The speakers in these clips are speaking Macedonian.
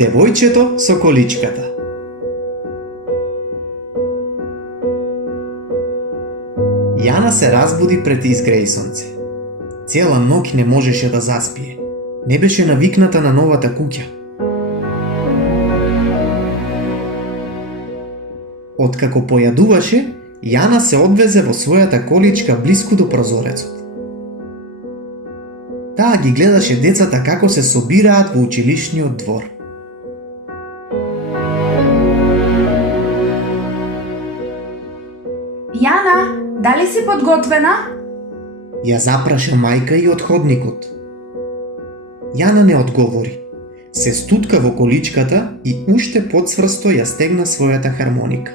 Девојчето со количката. Јана се разбуди пред изгреј сонце. Цела ноќ не можеше да заспие. Не беше навикната на новата куќа. Откако појадуваше, Јана се одвезе во својата количка блиску до прозорецот. Таа ги гледаше децата како се собираат во училишниот двор. Јана, дали си подготвена? Ја запраша мајка и од ходникот. Јана не одговори. Се стутка во количката и уште подсврсто ја стегна својата хармоника.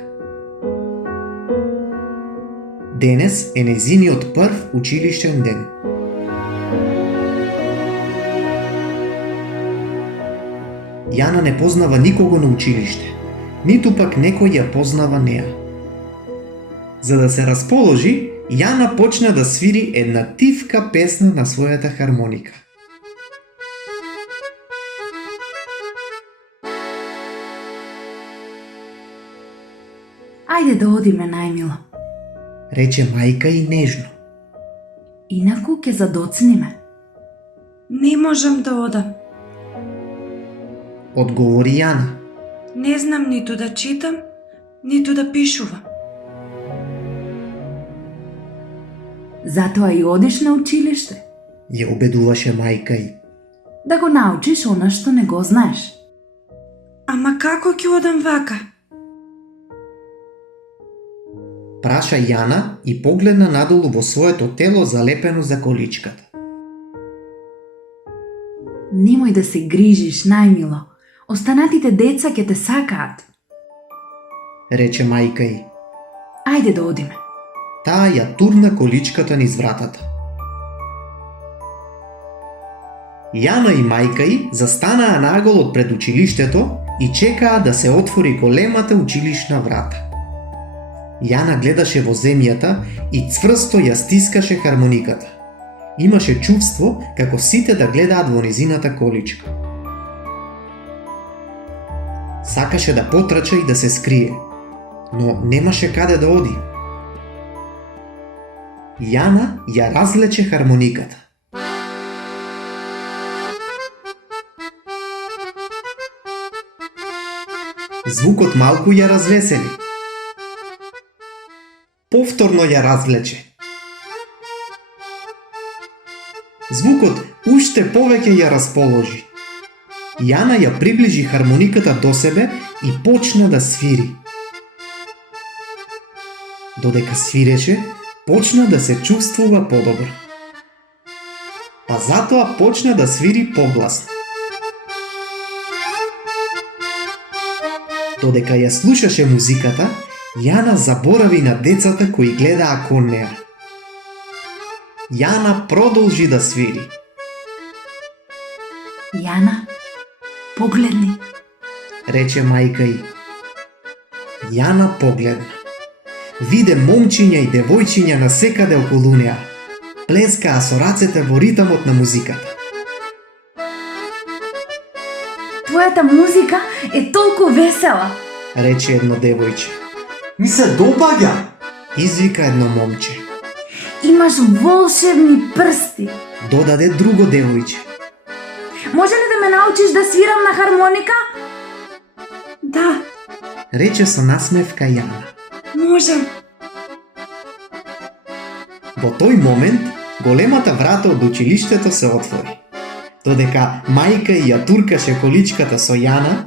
Денес е нејзиниот прв училишен ден. Јана не познава никого на училиште, ниту пак некој ја познава неа. За да се расположи, Јана почна да свири една тивка песна на својата хармоника. Ајде да одиме, најмило. Рече мајка и нежно. Инаку ќе задоцниме. Не можам да одам. Одговори Јана. Не знам ниту да читам, ниту да пишувам. Затоа и одиш на училиште, Ја убедуваше мајка и. да го научиш она што не го знаеш. Ама како ќе одам вака? Праша Јана и погледна надолу во своето тело залепено за количката. Немој да се грижиш, најмило. Останатите деца ќе те сакаат. Рече мајка и. Ајде да одиме. Таа ја турна количката низ вратата. Јана и мајка и застанаа наголот пред училиштето и чекаа да се отвори големата училишна врата. Јана гледаше во земјата и цврсто ја стискаше хармониката. Имаше чувство како сите да гледаат во незината количка. Сакаше да потрча и да се скрие, но немаше каде да оди. Јана ја развлече хармониката. Звукот малку ја развесели. Повторно ја развлече. Звукот уште повеќе ја расположи. Јана ја приближи хармониката до себе и почна да свири. Додека свиреше, почна да се чувствува подобро. Па затоа почна да свири погласно. Додека ја слушаше музиката, Јана заборави на децата кои гледаа кон неа. Јана продолжи да свири. Јана, погледни. Рече мајка и. Јана погледна. Виде момчиња и девојчиња насекаде околу неа. Плескаа со рацете во ритамот на музиката. Твојата музика е толку весела. Рече едно девојче. Ми се допаѓа. Извика едно момче. Имаш волшебни прсти. Додаде друго девојче. Може ли да ме научиш да свирам на хармоника? Да, Рече со насмевка Јана. можам. Во тој момент, големата врата од училиштето се отвори. Додека мајка и ја туркаше количката со Јана,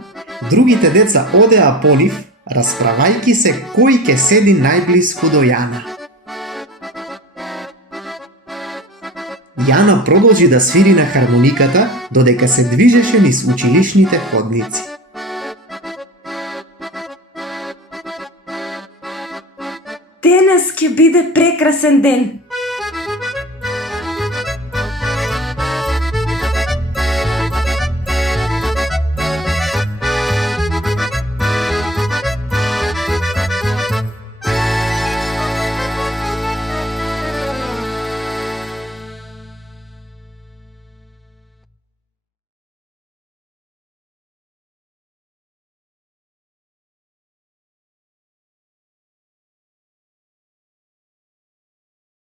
другите деца одеа по нив, расправајки се кој ќе седи најблиску до Јана. Јана продолжи да свири на хармониката, додека се движеше низ училишните ходници. Денес ќе биде прекрасен ден.